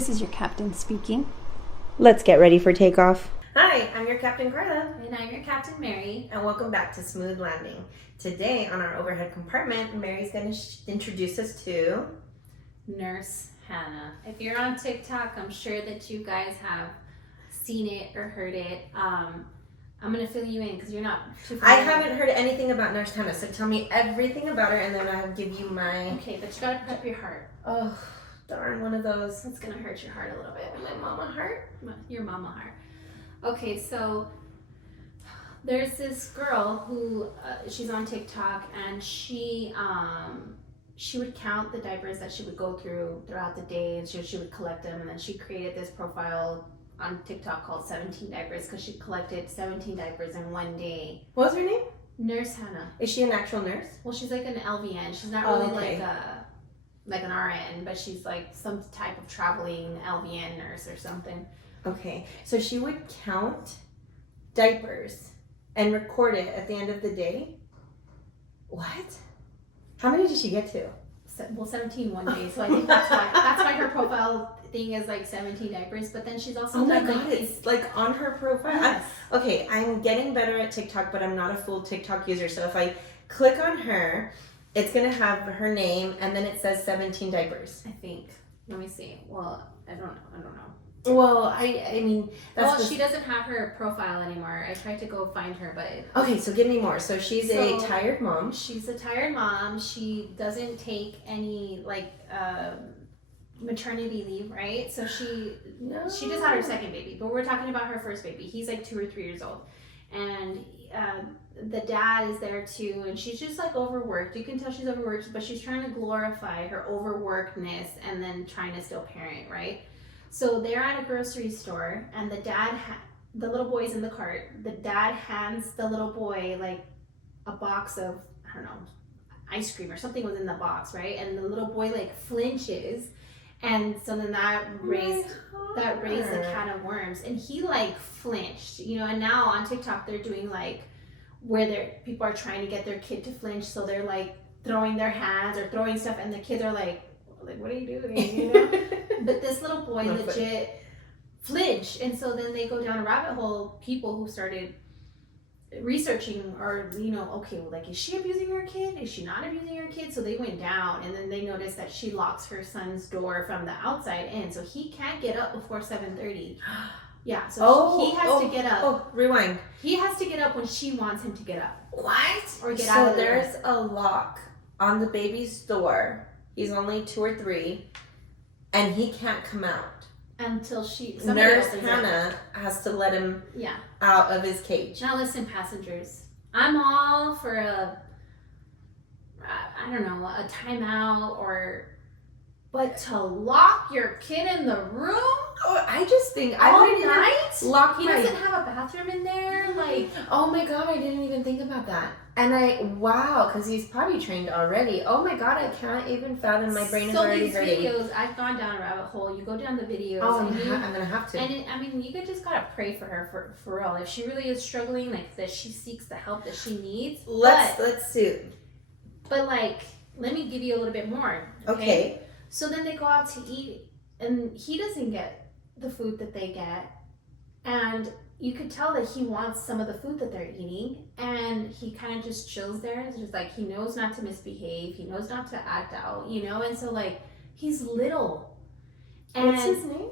This is your captain speaking. Let's get ready for takeoff. Hi, I'm your Captain Carla. And I'm your Captain Mary. And welcome back to Smooth Landing. Today on our overhead compartment, Mary's going to introduce us to Nurse Hannah. If you're on TikTok, I'm sure that you guys have seen it or heard it. I'm going to fill you in because you're not too familiar. I haven't heard anything about Nurse Hannah, so tell me everything about her and then I'll give you my... Okay, but you got to prep your heart. Oh, darn, one of those. It's going to hurt your heart a little bit. My mama heart? Your mama heart. Okay, so there's this girl who she's on TikTok, and she would count the diapers that she would go throughout the day, and she would collect them, and then she created this profile on TikTok called 17 Diapers because she collected 17 diapers in one day. What was her name? Nurse Hannah. Is she an actual nurse? Well, she's like an LVN. She's not really like an RN, but she's like some type of traveling LVN nurse or something. Okay, so she would count diapers and record it at the end of the day? What? How many did she get to? 17 one day, so I think that's why her profile thing is like 17 diapers, but then she's also it's like on her profile. Yes. Okay, I'm getting better at TikTok, but I'm not a full TikTok user, so if I click on her, it's gonna have her name and then it says 17 diapers. I think. Let me see. Well, I don't know. Well, I mean, that's she doesn't have her profile anymore. I tried to go find her, but... Okay, so give me more. So she's a tired mom. She's a tired mom. She doesn't take any, maternity leave, right? So she just had her second baby, but we're talking about her first baby. He's like 2 or 3 years old. And the dad is there too, and she's just like overworked. You can tell she's overworked, but she's trying to glorify her overworkedness and then trying to still parent, right? So they're at a grocery store, and the dad, the little boy's in the cart. The dad hands the little boy like a box of, I don't know, ice cream or something was in the box, right? And the little boy like flinches, and so then that raised the can of worms, and he like flinched, and now on TikTok they're doing like where people are trying to get their kid to flinch, so they're like throwing their hands or throwing stuff, and the kids are like, what are you doing? But this little boy legit flinched, and so then they go down a rabbit hole. People who started researching, or okay, well, like, is she abusing her kid? Is she not abusing her kid? So they went down, and then they noticed that she locks her son's door from the outside in, so he can't get up before 7:30. Yeah, so he has to get up. Oh, rewind. He has to get up when she wants him to get up. What? Or get out of there. So there's a lock on the baby's door. He's only 2 or 3, and he can't come out until Nurse Hannah has to let him out of his cage. Now listen, passengers, I'm all for a timeout, but to lock your kid in the room? Oh, I just think all I wouldn't night. Lock he doesn't have a bathroom in there. Like, oh my god, I didn't even think about that. And because he's probably trained already. Oh my god, I can't even fathom. My brain is already hurting. So these videos, I've gone down a rabbit hole. You go down the videos. Oh, I'm gonna have to. And you just gotta pray for her for real. If she really is struggling, like that, she seeks the help that she needs. Let's see. But let me give you a little bit more. Okay. So then they go out to eat, and he doesn't get the food that they get, and you could tell that he wants some of the food that they're eating, and he kind of just chills there. It's just like he knows not to misbehave, he knows not to act out, and so he's little. And what's his name?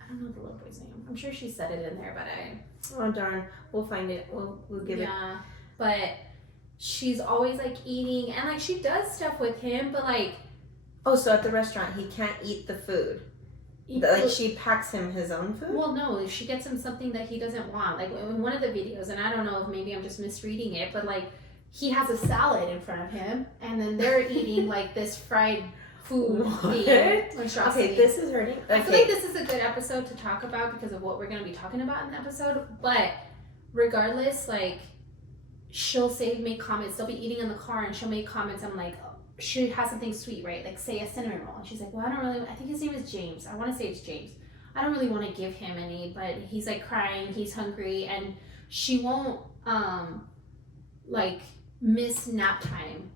I don't know the little boy's name. I'm sure she said it in there, but oh darn, we'll find it. We'll give it. Yeah, but she's always eating, and she does stuff with him, but oh, so at the restaurant he can't eat the food. She packs him his own food? Well, no, she gets him something that he doesn't want. Like in one of the videos, and I don't know if maybe I'm just misreading it, but he has a salad in front of him, and then they're eating this fried food. Okay, this is hurting. Okay. I feel like this is a good episode to talk about because of what we're going to be talking about in the episode. But regardless, she'll make comments. They'll be eating in the car, and she'll make comments. I'm like, she has something sweet, right? Like say a cinnamon roll. And she's like, well, I think his name is James. I want to say it's James. I don't really want to give him any, but he's crying, he's hungry, and she won't miss nap time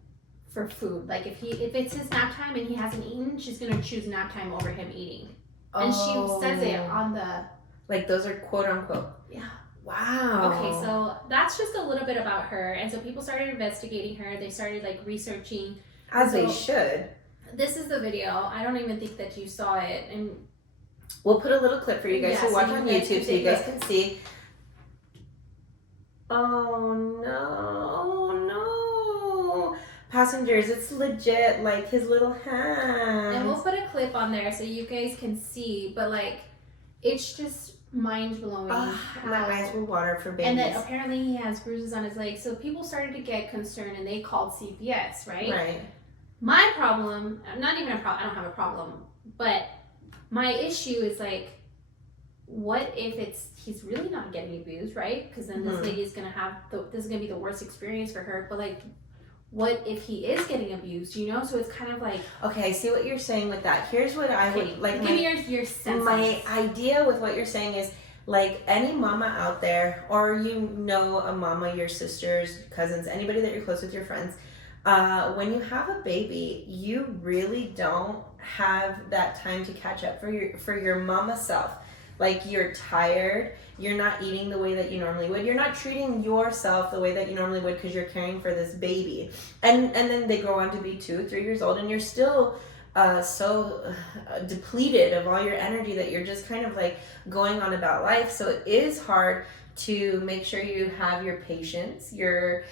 for food. If it's his nap time and he hasn't eaten, she's gonna choose nap time over him eating. And she says it on the... Like those are quote unquote. Yeah. Wow. Okay, so that's just a little bit about her. And so people started investigating her. They started like researching. As so they should. This is the video. I don't even think that you saw it. And we'll put a little clip for you guys to watch on YouTube so you guys can see. Oh no. Passengers, it's legit like his little hands. And we'll put a clip on there so you guys can see. But like, it's just mind-blowing. My eyes will water for babies. And that apparently he has bruises on his legs. So people started to get concerned and they called CPS, right? Right. My problem, not even a problem, I don't have a problem, but my issue is like, what if he's really not getting abused, right? Because then this lady is going to have, this is going to be the worst experience for her. But like, what if he is getting abused, you know? So it's kind of like... Okay, I see what you're saying with that. Here's what I would like. Give me your sense. My idea with what you're saying is, like, any mama out there, or you know a mama, your sisters, cousins, anybody that you're close with, your friends, when you have a baby, you really don't have that time to catch up for your mama self. Like, you're tired, you're not eating the way that you normally would, you're not treating yourself the way that you normally would because you're caring for this baby. And then they grow on to be 2, 3 years old, and you're still so depleted of all your energy that you're just kind of like going on about life. So it is hard to make sure you have your patience, the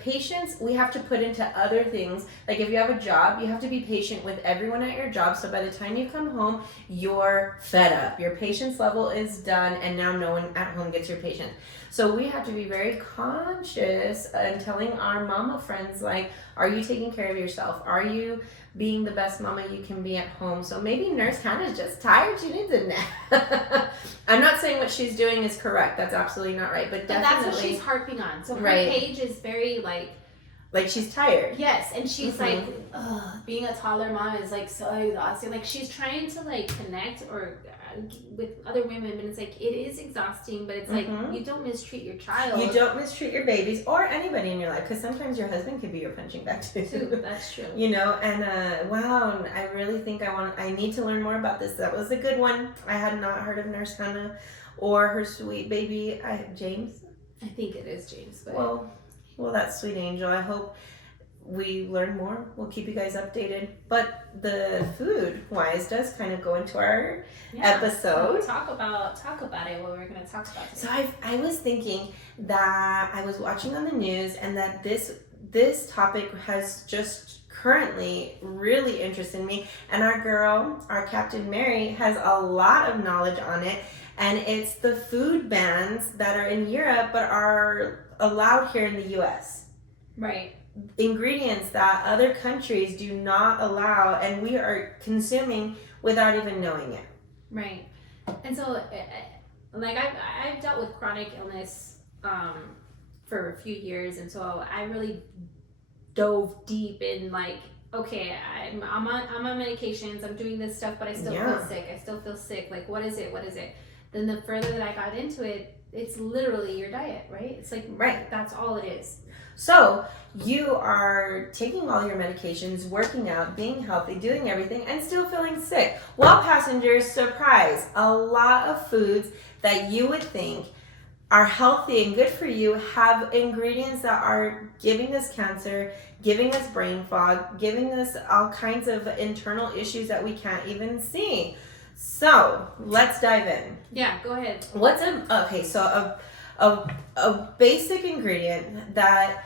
patience we have to put into other things. Like if you have a job, you have to be patient with everyone at your job. So by the time you come home, you're fed up. Your patience level is done, and now no one at home gets your patience. So we have to be very conscious and telling our mama friends, like, are you taking care of yourself? Are you being the best mama you can be at home? So maybe Nurse Hannah's just tired. She needs a nap. I'm not saying what she's doing is correct. That's absolutely not right. But definitely, that's what she's harping on. So her right. page is very like she's tired. Yes, and she's like, being a toddler mom is like so exhausting. Like she's trying to like connect or with other women, but it's like it is exhausting. But it's like you don't mistreat your child. You don't mistreat your babies or anybody in your life, because sometimes your husband could be your punching bag too. That's true. You know, and wow, I really think I need to learn more about this. That was a good one. I had not heard of Nurse Hannah or her sweet baby James. I think it is James, but well, that's sweet angel. I hope we learn more. We'll keep you guys updated. But the food wise does kind of go into our episode. So talk about it. What we're going to talk about today. So I was thinking that I was watching on the news, and that this topic has just currently really interested me. And our Captain Mary, has a lot of knowledge on it. And it's the food bans that are in Europe but are allowed here in the US. Right. Ingredients that other countries do not allow, and we are consuming without even knowing it. Right. And so, like, I've dealt with chronic illness for a few years, and so I really dove deep in, like, okay, I'm on medications, I'm doing this stuff, but I still feel sick. Like, what is it? Then the further that I got into it, it's literally your diet, right? It's like, right, that's all it is. So you are taking all your medications, working out, being healthy, doing everything, and still feeling sick. Well, passengers, surprise, a lot of foods that you would think are healthy and good for you have ingredients that are giving us cancer, giving us brain fog, giving us all kinds of internal issues that we can't even see. So let's dive in. Yeah, go ahead. A basic ingredient that,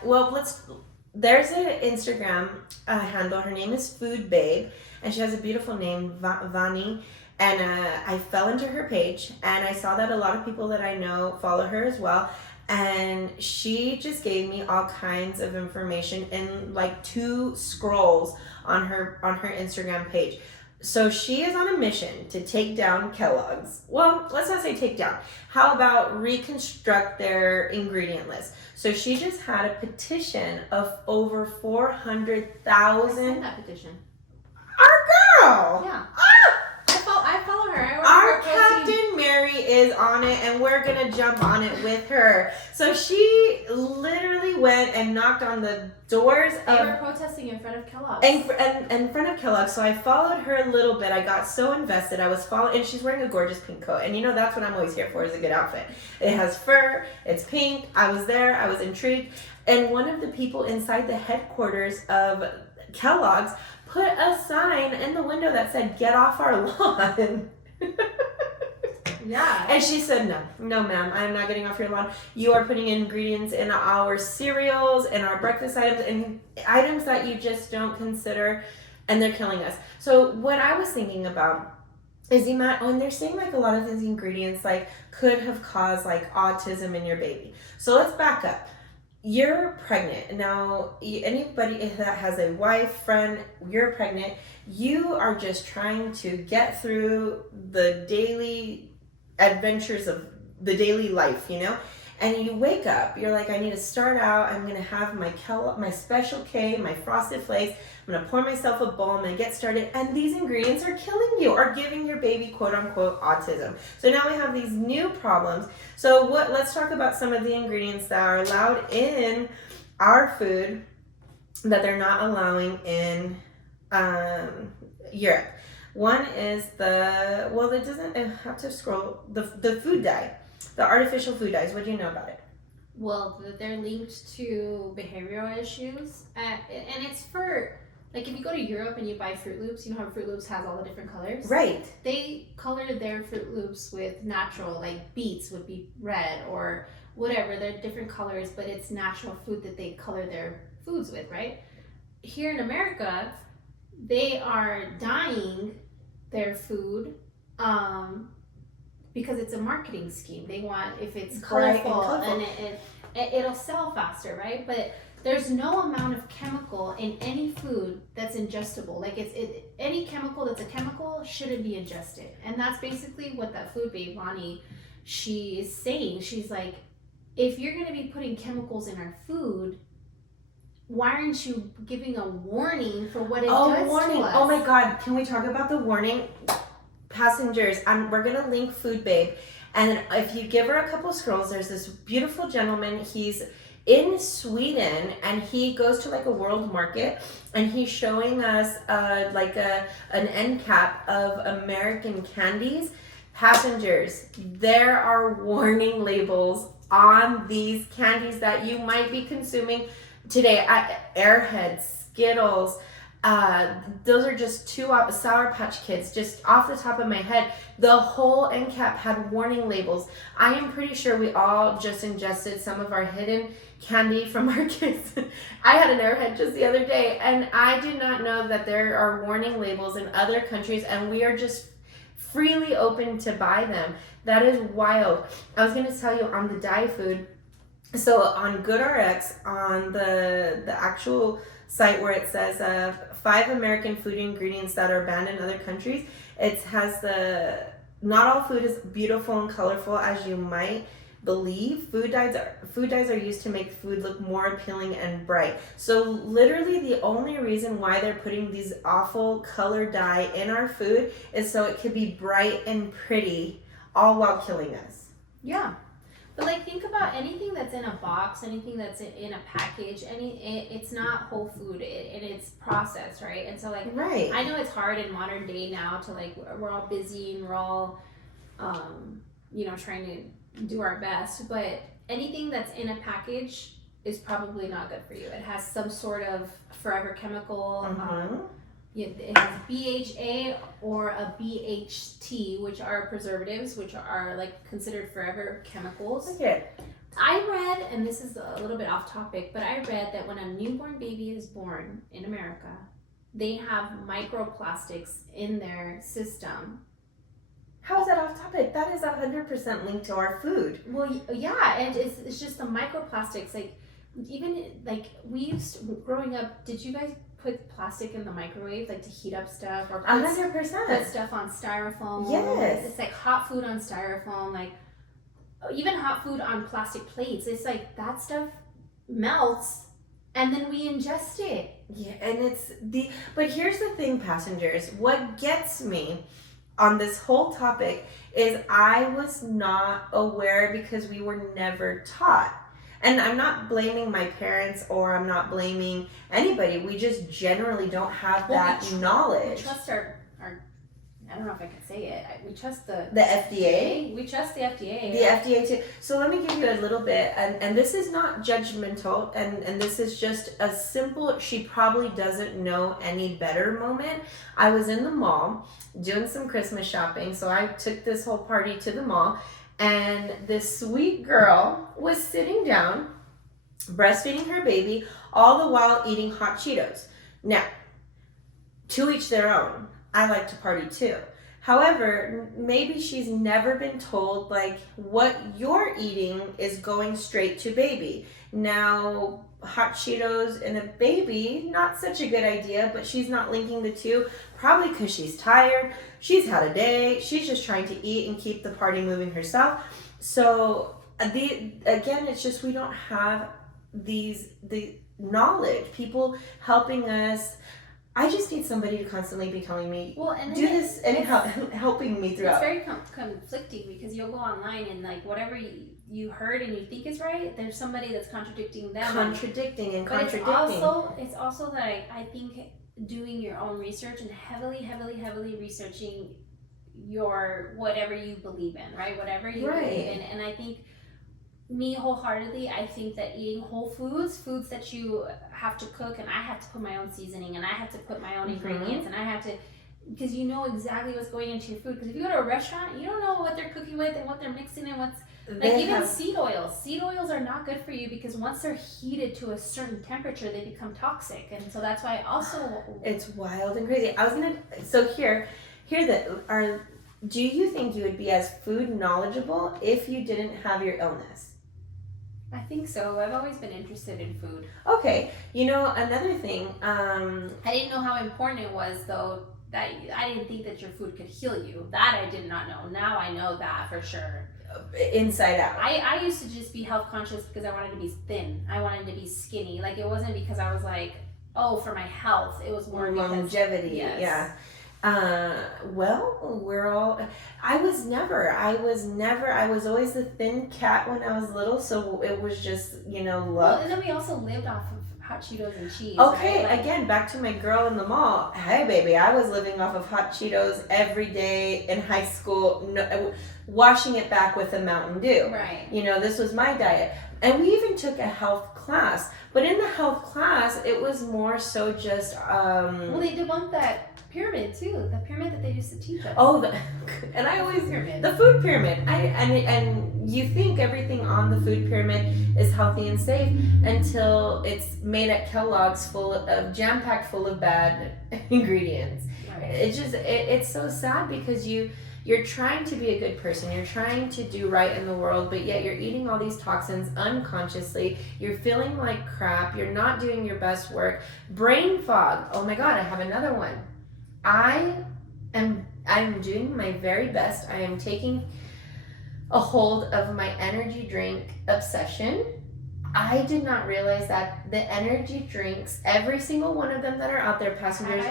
there's an Instagram handle. Her name is Food Babe, and she has a beautiful name, Vani. And I fell into her page, and I saw that a lot of people that I know follow her as well. And she just gave me all kinds of information in like 2 scrolls on her Instagram page. So she is on a mission to take down Kellogg's. Well, let's not say take down. How about reconstruct their ingredient list? So she just had a petition of over 400,000. That petition. Our girl. Yeah. I follow her. Our Captain Mary Mary is on it, and we're gonna jump on it with her. So she literally went and knocked on the doors They of were protesting in front of Kellogg's. and in front of Kellogg's. So I followed her a little bit. I got so invested. I was following, and she's wearing a gorgeous pink coat. And you know that's what I'm always here for, is a good outfit. It has fur. It's pink. I was there. I was intrigued. And one of the people inside the headquarters of Kellogg's put a sign in the window that said, "Get off our lawn." Yeah. And she said, no ma'am, I am not getting off your lawn. You are putting ingredients in our cereals and our breakfast items and items that you just don't consider, and they're killing us. So what I was thinking about is, when they're saying like a lot of these ingredients like could have caused like autism in your baby. So let's back up. You're pregnant. Now, anybody that has a wife, friend, you're pregnant, you are just trying to get through the daily adventures of the daily life, you know? And you wake up, you're like, I need to start out, I'm gonna have my Special K, my Frosted Flakes, I'm gonna pour myself a bowl, I'm gonna get started, and these ingredients are killing you, or giving your baby quote unquote autism. So now we have these new problems. So let's talk about some of the ingredients that are allowed in our food that they're not allowing in Europe. One is it doesn't have to scroll, the food dye, the artificial food dyes. What do you know about it? Well, they're linked to behavioral issues, and it's for, like, if you go to Europe and you buy Fruit Loops, you know how Fruit Loops has all the different colors? Right. They color their Fruit Loops with natural, like beets would be red or whatever. They're different colors, but it's natural food that they color their foods with, right? Here in America, they are dyeing their food because it's a marketing scheme. They want, if it's colorful and it'll sell faster, right? But there's no amount of chemical in any food that's ingestible. Like any chemical that's a chemical shouldn't be ingested. And that's basically what that food babe, Lonnie, she is saying. She's like, if you're gonna be putting chemicals in our food, why aren't you giving a warning for what it does warning. to us? Oh my God, can we talk about the warning? Passengers, we're gonna link Food Babe, and if you give her a couple scrolls, there's this beautiful gentleman. He's in Sweden, and he goes to like a world market, and he's showing us an end cap of American candies. Passengers, there are warning labels on these candies that you might be consuming today. Airheads, Skittles, those are just two Sour Patch Kids, just off the top of my head. The whole end cap had warning labels. I am pretty sure we all just ingested some of our hidden candy from our kids. I had an Airhead just the other day, and I did not know that there are warning labels in other countries, and we are just freely open to buy them. That is wild. I was going to tell you on the dye food. So on GoodRx, on the actual site where it says 5 American food ingredients that are banned in other countries, it has not all food is beautiful and colorful as you might believe. Food dyes are used to make food look more appealing and bright. So literally the only reason why they're putting these awful color dye in our food is so it could be bright and pretty, all while killing us. Yeah. But like, think about anything that's in a box, anything that's in a package, it's not whole food, and it's processed, right? And so like, right. I know it's hard in modern day now to like, we're all busy and we're all, trying to do our best, but anything that's in a package is probably not good for you. It has some sort of forever chemical. It has BHA or a BHT, which are preservatives, which are like considered forever chemicals. Okay. I read, and this is a little bit off topic, but I read that when a newborn baby is born in America, they have microplastics in their system. How is that off topic? That is 100% linked to our food. Well, yeah, and it's just the microplastics. Like, even like growing up, did you guys put plastic in the microwave, like to heat up stuff, or 100%. put stuff on styrofoam? Yes. It's like hot food on styrofoam, like even hot food on plastic plates. It's like that stuff melts and then we ingest it. Yeah, and but here's the thing, passengers. What gets me on this whole topic is I was not aware because we were never taught. And I'm not blaming my parents or I'm not blaming anybody. We just generally don't have that knowledge. We trust our I don't know if I can say it. We trust the FDA. We trust the FDA. The FDA too. So let me give you a little bit, and this is not judgmental, and this is just a simple, she probably doesn't know any better moment. I was in the mall doing some Christmas shopping, so I took this whole party to the mall, and this sweet girl was sitting down, breastfeeding her baby, all the while eating hot Cheetos. Now, to each their own. I like to party too. However, maybe she's never been told like what you're eating is going straight to baby. Now, hot Cheetos and a baby, not such a good idea, but she's not linking the two, probably because she's tired, she's had a day, she's just trying to eat and keep the party moving herself. So again, it's just we don't have the knowledge, people helping us. I just need somebody to constantly be telling me, do this and helping me throughout. It's very conflicting because you'll go online and like whatever you heard and you think is right, there's somebody that's contradicting them. Contradicting. It's also that I think doing your own research and heavily researching your whatever you believe in, right? Whatever you believe in. And I think me wholeheartedly, I think that eating whole foods that you have to cook, and I have to put my own seasoning, and I have to put my own ingredients, and I have to, because you know exactly what's going into your food. Because if you go to a restaurant, you don't know what they're cooking with and what they're mixing and what's seed oils. Seed oils are not good for you because once they're heated to a certain temperature, they become toxic, and so that's why also it's wild and crazy. Do you think you would be as food knowledgeable if you didn't have your illness? I think so. I've always been interested in food. Okay. Another thing. I didn't know how important it was, though, that I didn't think that your food could heal you. That I did not know. Now I know that for sure. Inside out. I used to just be health conscious because I wanted to be thin. I wanted to be skinny. Like, it wasn't because I was like, oh, for my health. It was more longevity. Yes. Yeah. I was always the thin cat when I was little, so it was just, luck. Well, and then we also lived off of hot Cheetos and cheese. Okay, right? again, back to my girl in the mall. Hey, baby, I was living off of hot Cheetos every day in high school, washing it back with a Mountain Dew. Right. This was my diet. And we even took a health class. But in the health class, it was more so just... Well, they debunked that pyramid too, the pyramid that they used to teach us. And I always the food pyramid. And you think everything on the food pyramid is healthy and safe until it's made at Kellogg's jam-packed full of bad ingredients. Right. It's so sad because you're trying to be a good person, you're trying to do right in the world, but yet you're eating all these toxins unconsciously, you're feeling like crap, you're not doing your best work. Brain fog. Oh my God, I have another one. I'm doing my very best. I am taking a hold of my energy drink obsession. I did not realize that the energy drinks, every single one of them that are out there, passengers,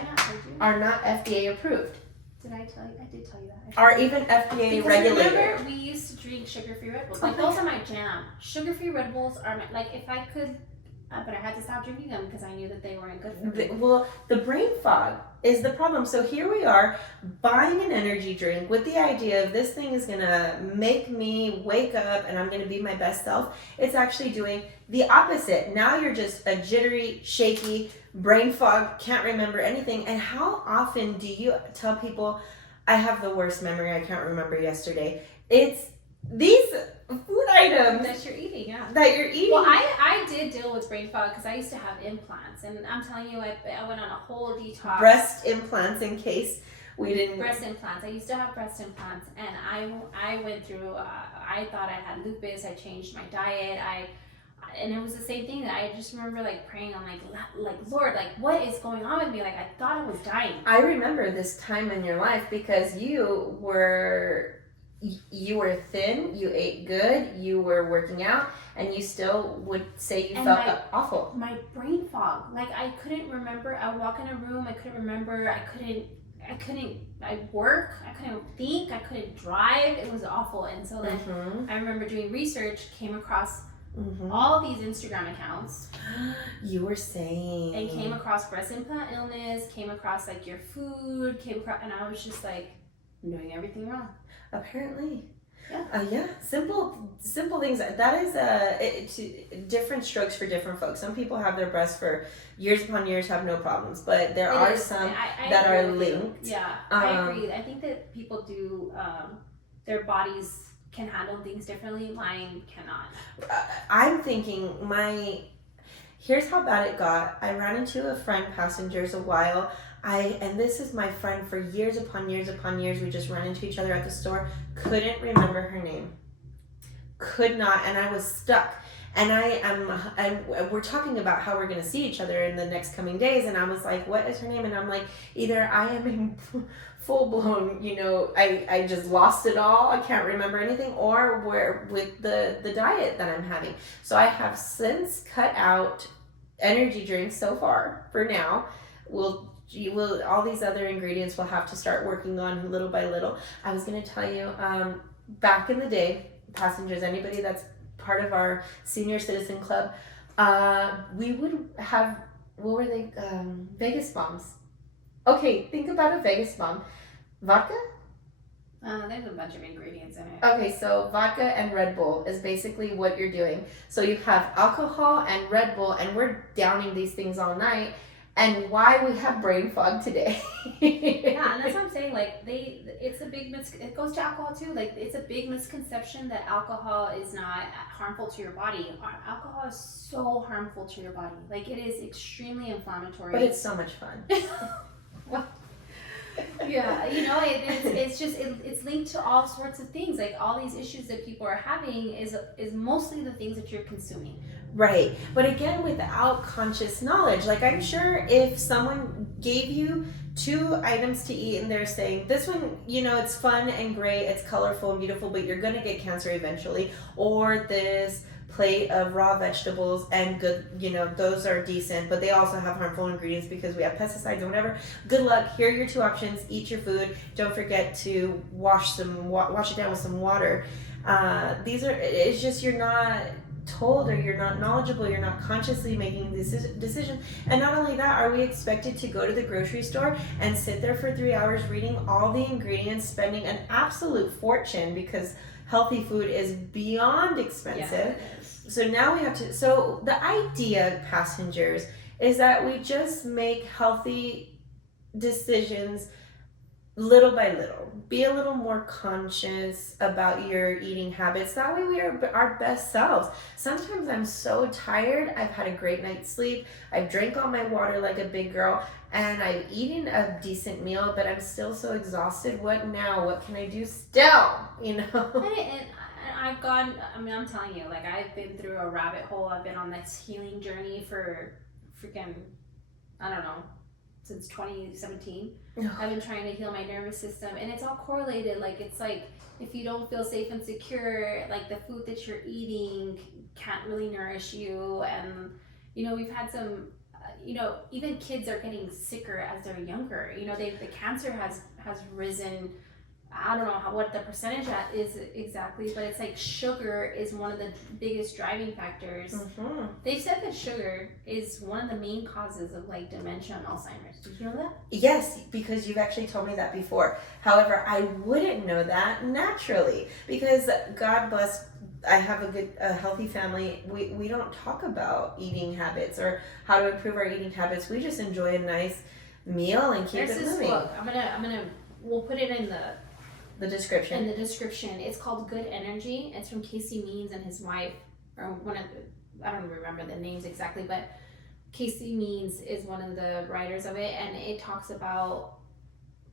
are not FDA approved. Did I tell you? I did tell you that. Are even FDA regulated. Remember, we used to drink sugar-free Red Bulls. Like, those are my jam. Sugar-free Red Bulls are like, if I could... but I had to stop drinking them because I knew that they weren't good for me. The brain fog is the problem. So here we are buying an energy drink with the idea of this thing is going to make me wake up and I'm going to be my best self. It's actually doing the opposite. Now you're just a jittery, shaky, brain fog, can't remember anything. And how often do you tell people, I have the worst memory, I can't remember yesterday? It's these food items that you're eating, yeah. That you're eating. Well, I did deal with brain fog because I used to have implants, and I'm telling you, I went on a whole detox. Breast implants, in case we didn't. Breast implants. I used to have breast implants, and I went through. I thought I had lupus. I changed my diet. And it was the same thing. I just remember like praying. I'm like Lord, like what is going on with me? Like I thought I was dying. I remember this time in your life because you were thin, you ate good, you were working out, and you still would say you felt awful. My brain fog, like I couldn't remember. I would walk in a room, I couldn't remember. I'd work, I couldn't think, I couldn't drive. It was awful. And so then I remember doing research, came across all these Instagram accounts. You were saying. And came across breast implant illness, came across like your food, and I was just like, I'm doing everything wrong. Apparently. Yeah. Yeah. Simple things. That is different strokes for different folks. Some people have their breasts for years upon years, have no problems, but there are some that are linked. Yeah, I agree. I think that people do, their bodies can handle things differently. Mine cannot. I'm thinking here's how bad it got. I ran into a friend passengers a while. And this is my friend for years upon years upon years. We just ran into each other at the store. Couldn't remember her name. Could not, and I was stuck. And we're talking about how we're going to see each other in the next coming days. And I was like, what is her name? And I'm like, either I am in full blown, I just lost it all. I can't remember anything, or where with the diet that I'm having. So I have since cut out energy drinks so far for now. All these other ingredients we'll have to start working on little by little. I was going to tell you, back in the day, passengers, anybody that's part of our senior citizen club, we would have, what were they, Vegas bombs. Okay, think about a Vegas bomb. Vodka? There's a bunch of ingredients in it. Okay, so vodka and Red Bull is basically what you're doing. So you have alcohol and Red Bull, and we're downing these things all night. And why we have brain fog today. Yeah, and that's what I'm saying. Like it goes to alcohol too. Like it's a big misconception that alcohol is not harmful to your body. Alcohol is so harmful to your body. Like it is extremely inflammatory. But it's so much fun. Well, yeah, it's linked to all sorts of things. Like all these issues that people are having is mostly the things that you're consuming. Right. But again, without conscious knowledge, like I'm sure if someone gave you 2 items to eat and they're saying this one, it's fun and great, it's colorful and beautiful, but you're going to get cancer eventually, or this plate of raw vegetables and good, those are decent, but they also have harmful ingredients because we have pesticides and whatever. Good luck. Here are your 2 options. Eat your food. Don't forget to wash it down with some water. It's just you're not told, or you're not knowledgeable, you're not consciously making this decision. And not only that, are we expected to go to the grocery store and sit there for 3 hours reading all the ingredients, spending an absolute fortune, because healthy food is beyond expensive. Yeah, it is. So now we have to, so the idea, passengers, is that we just make healthy decisions little by little. Be a little more conscious about your eating habits. That way we are our best selves. Sometimes I'm so tired. I've had a great night's sleep. I've drank all my water like a big girl, and I've eaten a decent meal, but I'm still so exhausted. What now? What can I do still? And I've gone, I'm telling you, like I've been through a rabbit hole. I've been on this healing journey for freaking, I don't know, since 2017. I've been trying to heal my nervous system, and it's all correlated. Like it's like if you don't feel safe and secure, like the food that you're eating can't really nourish you. And we've had some, even kids are getting sicker as they're younger. The cancer has risen. I don't know what the percentage is exactly, but it's like sugar is one of the biggest driving factors. Mm-hmm. They said that sugar is one of the main causes of like dementia and Alzheimer's. Did you know that? Yes, because you've actually told me that before. However, I wouldn't know that naturally, because God bless, I have a healthy family. We don't talk about eating habits or how to improve our eating habits. We just enjoy a nice meal and keep There's it this moving. book. We'll put it in the description. In the description. It's called Good Energy. It's from Casey Means and his wife, or I don't remember the names exactly, but Casey Means is one of the writers of it, and it talks about,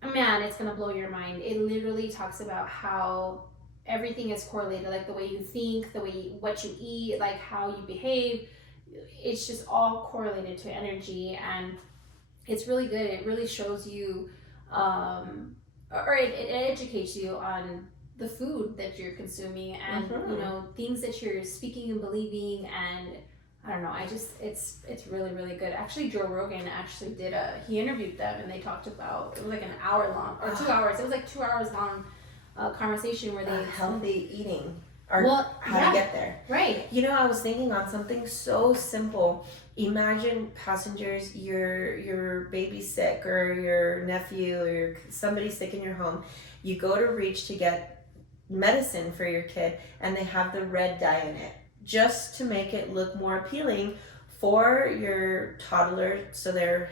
man, it's gonna blow your mind. It literally talks about how everything is correlated, like the way you think, what you eat, like how you behave. It's just all correlated to energy, and it's really good. It really shows you, or it educates you on the food that you're consuming, and things that you're speaking and believing, and I don't know. It's really, really good. Actually, Joe Rogan he interviewed them and they talked about, it was like an hour long or 2 hours. It was like 2 hours long conversation where they healthy eating or how to get there. Right. You know, I was thinking on something so simple. Imagine passengers, your baby's sick or your nephew or somebody sick in your home. You go to reach to get medicine for your kid and they have the red dye in it just to make it look more appealing for your toddler so their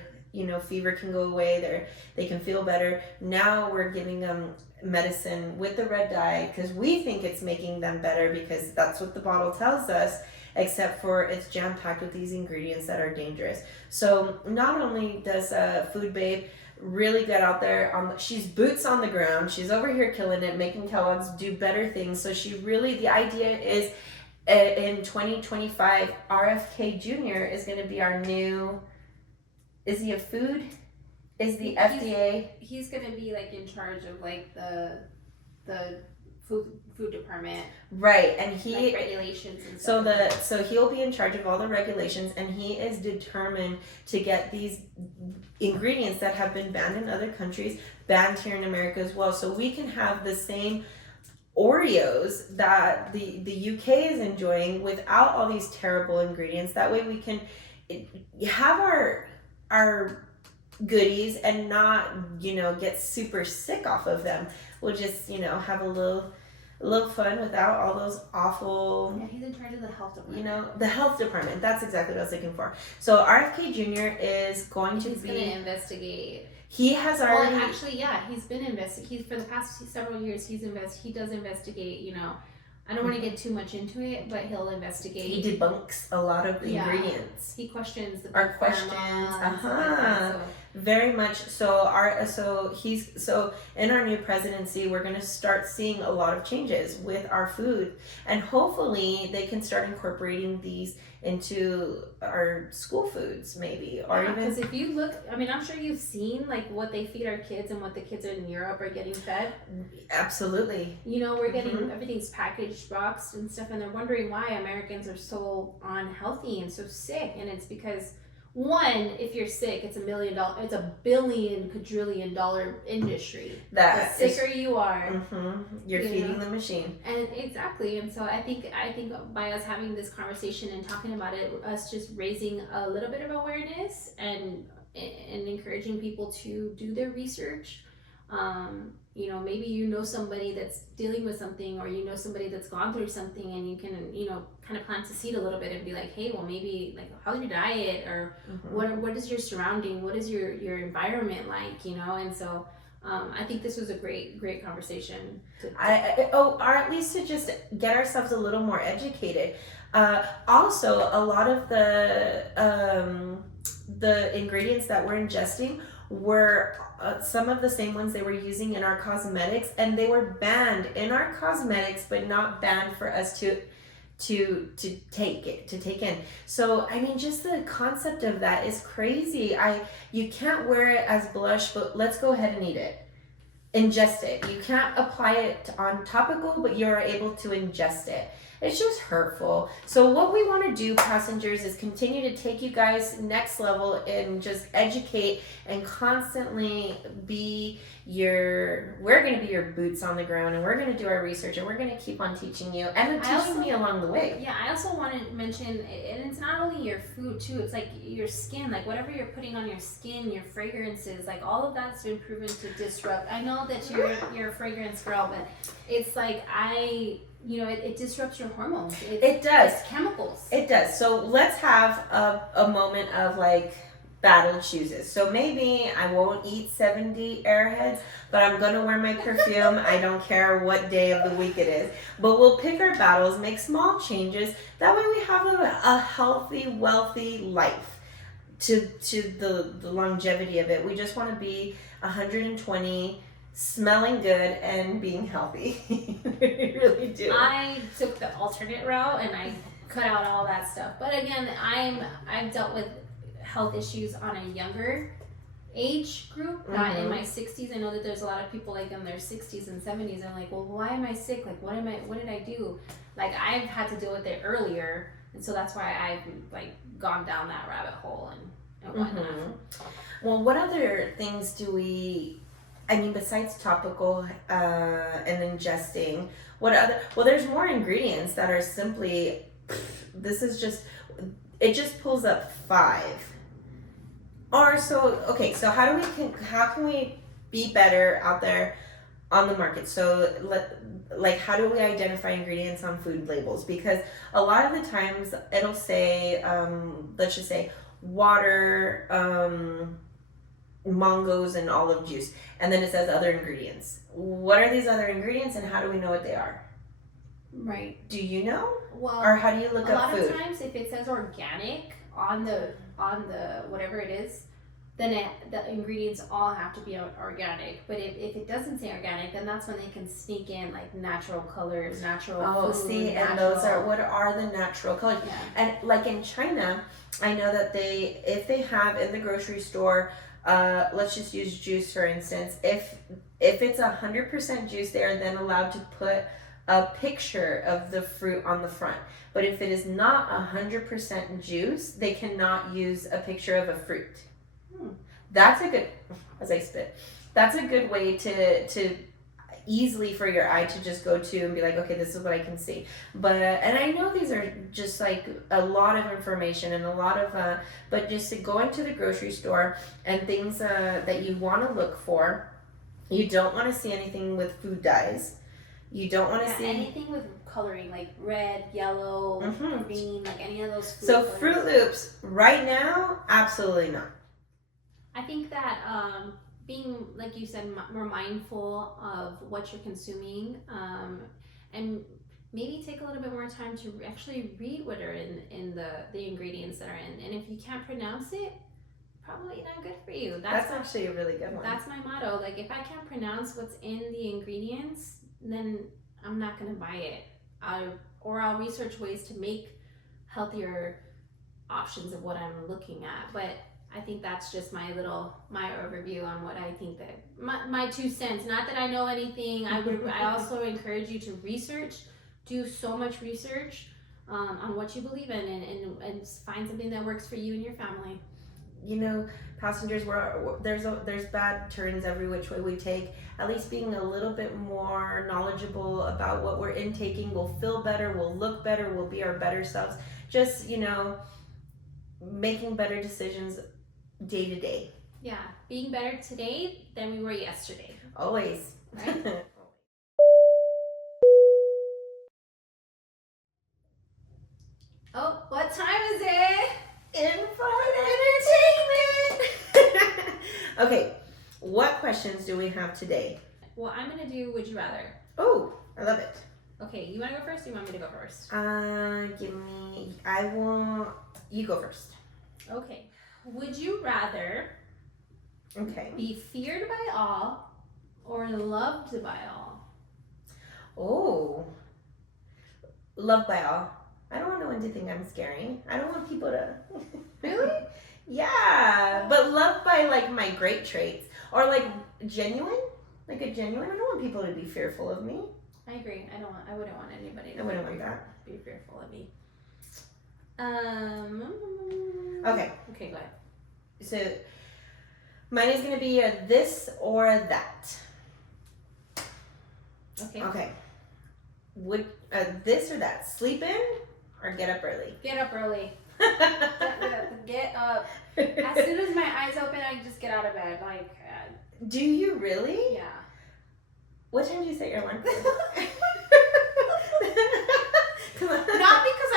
fever can go away, they can feel better. Now we're giving them medicine with the red dye because we think it's making them better because that's what the bottle tells us, except for it's jam-packed with these ingredients that are dangerous. So not only does Food Babe really get out there, she's boots on the ground, she's over here killing it, making Kellogg's do better things. So the idea is in 2025, RFK Jr. is going to be our new, is he a food? Is the FDA? He's going to be like in charge of like the food department. Right, and he like regulations and stuff. So he'll be in charge of all the regulations, and he is determined to get these ingredients that have been banned in other countries banned here in America as well, so we can have the same Oreos that the UK is enjoying without all these terrible ingredients. That way we can have our goodies and not get super sick off of them. We'll just have a little fun without all those awful. Yeah, he's in charge of the health department. The health department. That's exactly what I was looking for. So RFK Jr. is going to investigate. He has already. Well, actually, yeah, he's been investigating. For the past several years, he does investigate. I don't want to get too much into it, but he'll investigate. He debunks a lot of the ingredients. He questions the our questions. Very much so. In our new presidency, we're going to start seeing a lot of changes with our food, and hopefully they can start incorporating these into our school foods, maybe, or even because if you look, I mean, I'm sure you've seen like what they feed our kids and what the kids in Europe are getting fed. Absolutely. We're getting everything's packaged, boxed, and stuff, and they're wondering why Americans are so unhealthy and so sick, and it's because. One, if you're sick, it's it's $1 billion quadrillion industry. The sicker you are, you're feeding the machine. And exactly, and so I think by us having this conversation and talking about it, us just raising a little bit of awareness and encouraging people to do their research. Maybe somebody that's dealing with something, or somebody that's gone through something, and you can kind of plant the seed a little bit and be like, hey, well, maybe like how's your diet, or what is your surrounding, what is your environment like, and so I think this was a great conversation or at least to just get ourselves a little more educated. Also, a lot of the ingredients that we're ingesting were some of the same ones they were using in our cosmetics, and they were banned in our cosmetics but not banned for us to take in. So I mean, just the concept of that is crazy. You can't wear it as blush, but let's go ahead and eat it, ingest it. You can't apply it on topical, but you're able to ingest it. It's just hurtful. So what we want to do, passengers, is continue to take you guys next level and just educate and constantly we're going to be your boots on the ground, and we're going to do our research, and we're going to keep on teaching you and teaching me along the way. Yeah, I also want to mention, and it's not only your food too, it's like your skin, like whatever you're putting on your skin, your fragrances, like all of that's been proven to disrupt. I know that you're a fragrance girl, but it's like it disrupts your hormones. It does. It's chemicals. It does. So let's have a moment of like battle chooses. So maybe I won't eat 70 Airheads, but I'm going to wear my perfume. I don't care what day of the week it is. But we'll pick our battles, make small changes. That way we have a healthy, wealthy life to the longevity of it. We just want to be 120, smelling good and being healthy. We really do. I took the alternate route and I cut out all that stuff. But again, I've dealt with health issues on a younger age group, not in my 60s. I know that there's a lot of people like in their 60s and 70s and like, well, why am I sick? Like, what did I do? Like, I've had to deal with it earlier And so that's why I've like gone down that rabbit hole and whatnot. Well, what other things do we, I mean, besides topical and ingesting, what other, well, there's more ingredients that are simply, this is just, it just pulls up 5. Or so, okay, so how can we be better out there on the market? So like how do we identify ingredients on food labels? Because a lot of the times it'll say, let's just say water, mangoes and olive juice, and then it says other ingredients. What are these other ingredients and how do we know what they are? Right. Do you know? Well, or how do you look up food? A lot of times if it says organic on the whatever it is, then the ingredients all have to be organic. But if it doesn't say organic, then that's when they can sneak in like natural colors, natural food. See, and those are, what are the natural colors? Yeah. And like in China, I know that if they have in the grocery store, let's just use juice for instance. If it's 100% juice, they are then allowed to put a picture of the fruit on the front. But if it is not 100% juice, they cannot use a picture of a fruit. That's a good, as I spit, that's a good way to easily for your eye to just go to and be like, okay, this is what I can see. But and I know these are just like a lot of information and a lot of but just to go into the grocery store and things that you want to look for. You don't want to see anything with food dyes. You don't want to see anything with coloring, like red, yellow, green, like any of those food so colors. Fruit Loops right now, absolutely not. I think that being, like you said, more mindful of what you're consuming, and maybe take a little bit more time to actually read what are in the ingredients that are in. And if you can't pronounce it, probably not good for you. That's actually a really good one. That's my motto. Like if I can't pronounce what's in the ingredients, then I'm not gonna buy it. I'll research ways to make healthier options of what I'm looking at. But I think that's just my overview on what I think that my 2 cents. Not that I know anything. I also encourage you to research, do so much research on what you believe in, and find something that works for you and your family. You know, passengers, there's bad turns every which way we take. At least being a little bit more knowledgeable about what we're intaking, we'll feel better, we'll look better, we'll be our better selves. Just, making better decisions day to day. Yeah, being better today than we were yesterday. Always. Right? Oh, what time is it? Entertainment! Okay, what questions do we have today? Well, I'm going to do Would You Rather. Oh, I love it. Okay, you want to go first or you want me to go first? You go first. Okay. Would you rather be feared by all or loved by all? Oh, loved by all. I don't want no one to think I'm scary. I don't want people to... Really? Yeah, but loved by like my great traits. Or like genuine. Like a genuine. I don't want people to be fearful of me. I agree. I wouldn't want anybody to be fearful of me. Okay. Okay, go ahead. So mine is going to be a this or a that. Okay. Would this or that? Sleep in or get up early? Get up early. Get up. As soon as my eyes open, I just get out of bed. Like. Do you really? Yeah. What time do you set your alarm for? Not because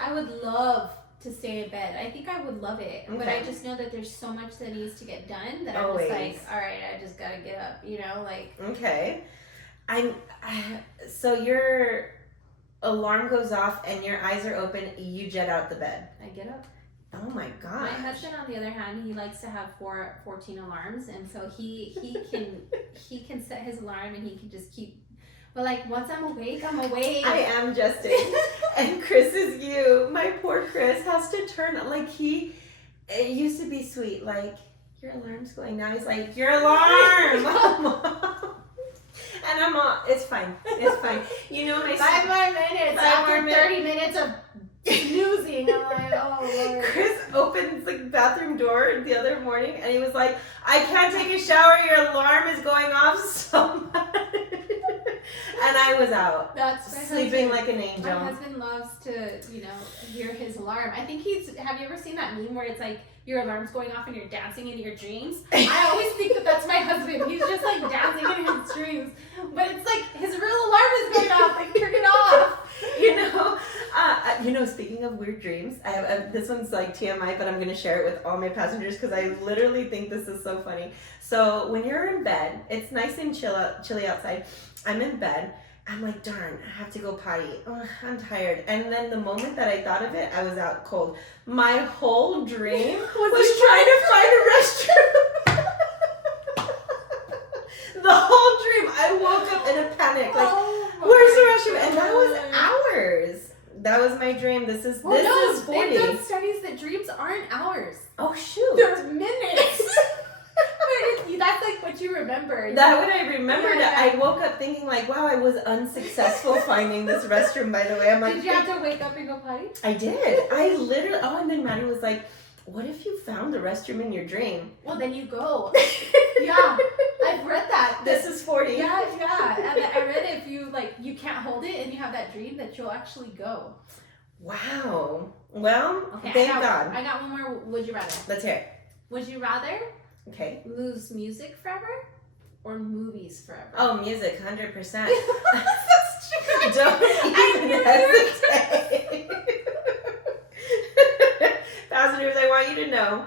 I would love to stay in bed. I think I would love it, but I just know that there's so much that needs to get done that I'm just like, all right, I just gotta get up. Like. Okay. So your alarm goes off and your eyes are open. You jet out the bed. I get up. Oh my god. My husband, on the other hand, he likes to have 14 alarms, and so he can set his alarm and he can just keep. But like once I'm awake, I'm awake. I am Justin, and Chris is you. My poor Chris has to turn like it used to be sweet, like your alarm's going. Now he's like your alarm. And I'm all, it's fine. It's fine. 5 more minutes. After 30 minutes of snoozing. I'm like, oh Lord. Chris opens the bathroom door the other morning and he was like, I can't take a shower, your alarm is going off so much. And I was out. That's my sleeping husband. like an angel. My husband loves to, hear his alarm. I think have you ever seen that meme where it's like your alarm's going off and you're dancing in your dreams? I always think that's my husband. He's just like dancing in his dreams. But it's like his real alarm is going off. Like, turn it off. Speaking of weird dreams, I have this one's like TMI, but I'm going to share it with all my passengers because I literally think this is so funny. So when you're in bed, it's nice and chilly outside. I'm in bed. I'm like, darn, I have to go potty. Ugh, I'm tired. And then the moment that I thought of it, I was out cold. My whole dream was trying to find a restroom. The whole dream, I woke up in a panic. Like, where's the restroom? And that was hours. That was my dream. This is 40. They've done studies that dreams aren't hours. Oh, shoot. They're minutes. That's like what you remember. That what I remembered. Yeah. I woke up thinking like, wow, I was unsuccessful finding this restroom, by the way. I'm like, did you have to wake up and go potty? I did. I literally, and then Maddie was like, what if you found the restroom in your dream? Well, then you go. Yeah, I've read that. This is 40. Yeah. And I read if you can't hold it and you have that dream that you'll actually go. Wow. Well, Okay, thank God. I got one more. Would you rather? Let's hear it. Would you rather Okay. lose music forever or movies forever? Oh, music, 100%. That's true. Don't even hesitate. Passengers, I want you to know,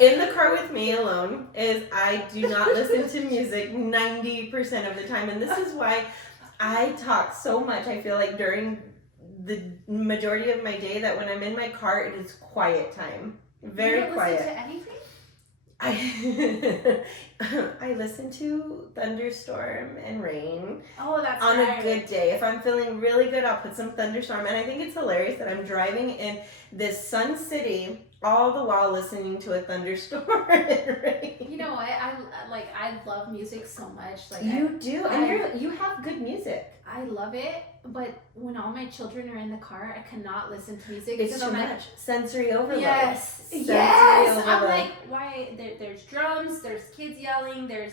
in the car with me alone is I do not listen to music 90% of the time. And this is why I talk so much. I feel like during the majority of my day that when I'm in my car, it is quiet time. Very you don't quiet. Listen to anything? I listen to thunderstorm and rain Oh, that's on right. a good day. If I'm feeling really good, I'll put some thunderstorm. And I think it's hilarious that I'm driving in this sun city all the while listening to a thunderstorm and rain. You know what? I love music so much. Like You do, and you have good music. I love it, but when all my children are in the car, I cannot listen to music. It's because too I'm much. Sensory overload. Yes, Sensory yes. I'm overload. like, why? There's drums, there's kids yelling, there's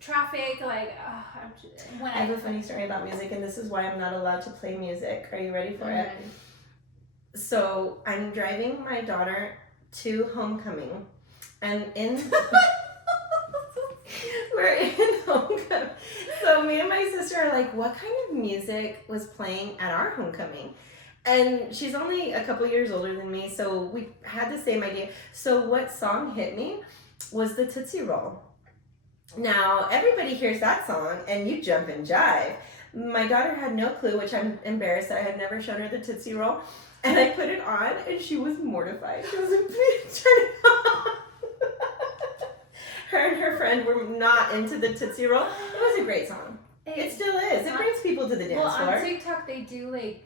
traffic. Like, when I have a funny story about music, and this is why I'm not allowed to play music. Are you ready for it? Ready. So I'm driving my daughter to homecoming, and we're in homecoming. So me and my sister are like, what kind of music was playing at our homecoming? And she's only a couple years older than me, so we had the same idea. So what song hit me was the Tootsie Roll. Now, everybody hears that song, and you jump and jive. My daughter had no clue, which I'm embarrassed that I had never shown her the Tootsie Roll. And I put it on, and she was mortified. She was like, please turn it on. Her and her friend were not into the Tootsie Roll. It was a great song. It still is. It brings people to the dance floor. On TikTok, they do like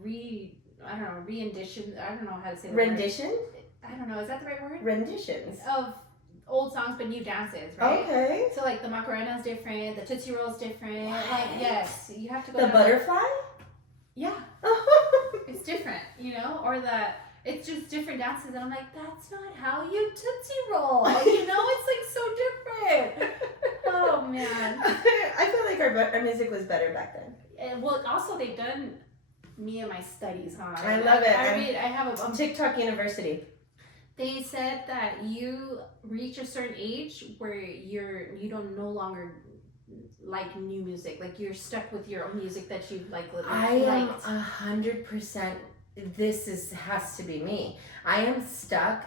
rendition. I don't know how to say the Rendition? word. I don't know. Is that the right word? Renditions. Of old songs but new dances, right? Okay. So like the Macarena is different, the Tootsie Roll is different. What? Like yes, you have to go. The down butterfly? Yeah, it's different, or it's just different dances, and I'm like, that's not how you Tootsie Roll. It's like so different. Oh man. I feel like our music was better back then. And well, also they've done me and my studies, huh? I love it. I have a TikTok University. They said that you reach a certain age where you don't no longer like new music, like you're stuck with your own music that you like. I am 100%. Has to be me. I am stuck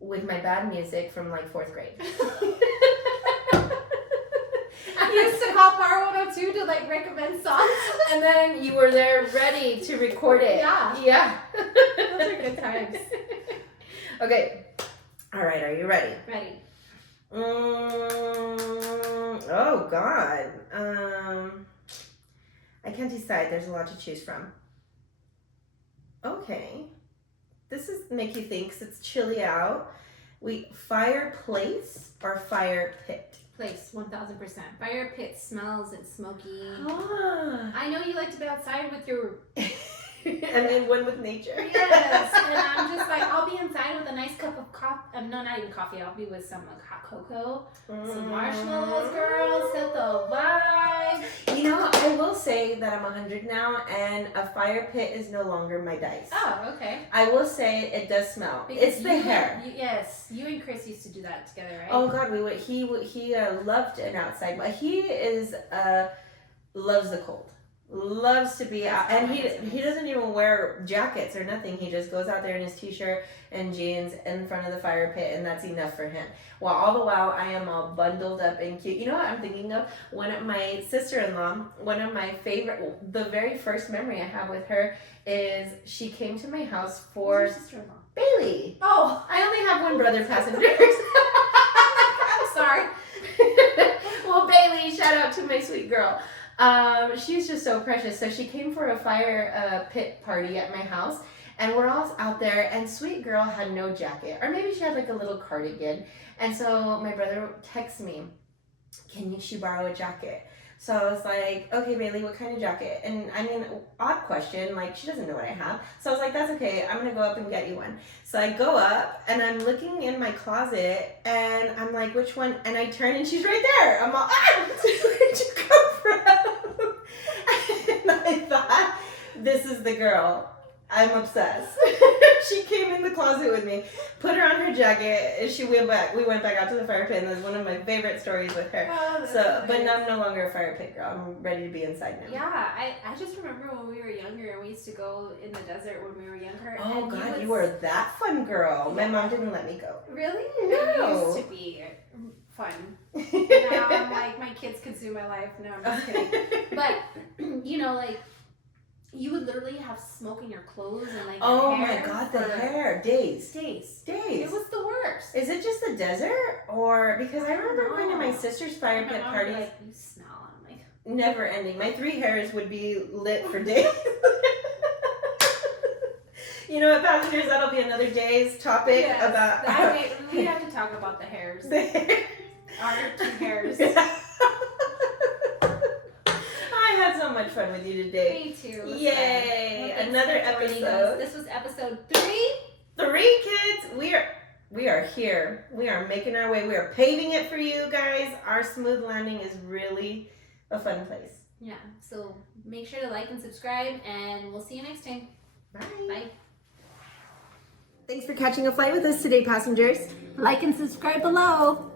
with my bad music from like 4th grade. You used to call Power 102 to like recommend songs, and then you were there ready to record it. Yeah. Those are good times. Okay. All right. Are you ready? Ready. Oh God. I can't decide. There's a lot to choose from. Okay. This is make you think 'cause it's chilly out. Fireplace or fire pit? Place, 1000%. Fire pit smells and smoky. Ah. I know you like to be outside with your and then one with nature. Yes, and I'm just like, I'll be inside with a nice cup of coffee. No, not even coffee. I'll be with some hot cocoa, some marshmallows, girl. Set the vibe. You know, I will say that I'm 100 now, and a fire pit is no longer my dice. Oh, okay. I will say it does smell. Because it's the hair. Yes, you and Chris used to do that together, right? Oh God, we would. He loved an outside. He is loves the cold. Loves to be out, and he doesn't even wear jackets or nothing. He just goes out there in his t-shirt and jeans in front of the fire pit, and that's enough for him. While all the while I am all bundled up and cute. You know what I'm thinking of? One of my sister-in-law, one of my favorite, the very first memory I have with her is she came to my house for Who's your sister-in-law? Bailey. Oh, I only have one brother passenger. I'm sorry. Well, Bailey, shout out to my sweet girl. She's just so precious. So she came for a fire pit party at my house, and we're all out there, and sweet girl had no jacket, or maybe she had like a little cardigan. And so my brother texts me, can she borrow a jacket? So I was like, okay, Bailey, what kind of jacket? And I mean, odd question, like she doesn't know what I have. So I was like, that's okay, I'm gonna go up and get you one. So I go up and I'm looking in my closet and I'm like, which one? And I turn and she's right there. I'm all, where'd you come from? And I thought, this is the girl. I'm obsessed. She came in the closet with me, put her on her jacket, and we went back out to the fire pit, and that's one of my favorite stories with her. Oh, So, nice. but now I'm no longer a fire pit girl. I'm ready to be inside now. Yeah, I just remember when we were younger and we used to go in the desert when we were younger. Oh and God, would- you were that fun girl. My mom didn't let me go. Really? No. It used to be fun. Now I'm like, my kids consume my life. No, I'm just kidding. But, you know, like, you would literally have smoke in your clothes and like Oh your my hair God, the for hair. Days. days. Days. It was the worst. Is it just the desert? Or, because I remember going to my sister's fire My pit mom would parties. be like, you smell. And I'm like, Never ending. My 3 hairs would be lit for days. You know what, passengers? That'll be another day's topic yes, about we have to talk about the hairs. the hair. Our 2 hairs. I had so much fun with you today. Me too. It was Yay! fun. Well, thanks Another for joining us. episode. This was episode 3. 3 kids. We are here. We are making our way. We are paving it for you guys. Our smooth landing is really a fun place. Yeah. So make sure to like and subscribe, and we'll see you next time. Bye. Bye. Thanks for catching a flight with us today, passengers. Like and subscribe below.